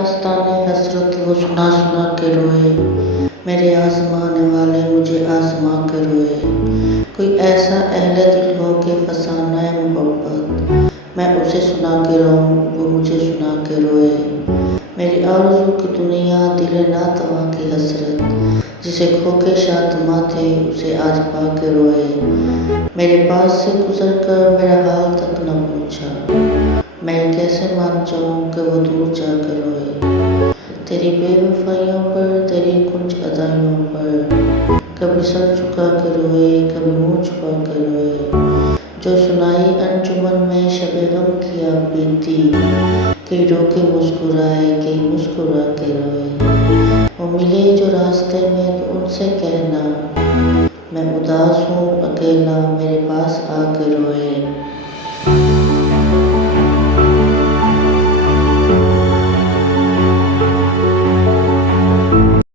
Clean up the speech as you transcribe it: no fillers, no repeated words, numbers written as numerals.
दास्ताने हसरत वो सुना सुना के रोए, मेरे आज़माने वाले मुझे आज़मा के रोए। कोई ऐसा अहले दिल हो के फसाना है मोहब्बत, मैं उसे सुना के रोऊं वो मुझे सुना के रोए। मेरी आरज़ू की दुनिया दिल नातवा की हसरत, जिसे खो के शातमा थे उसे आज पा के रोए। मेरे पास से गुजर कर मेरा हाल तक न पूछा, मैं कैसे मान जाऊं कि वो दूर जाकर रोए। तेरी बेवफाइयों पर, तेरी कुछ अदाइयों पर, कभी सर झुका कर रोए, कभी मुँह छुपा कर रोए। जो सुनाई अंजुमन में शबे गम की आप बीती, कई रोके मुस्कुराए, कई मुस्कुरा के रोए। वो मिले जो रास्ते में तो उनसे कहना, मैं उदास हूँ अकेला मेरे पास आके रोए।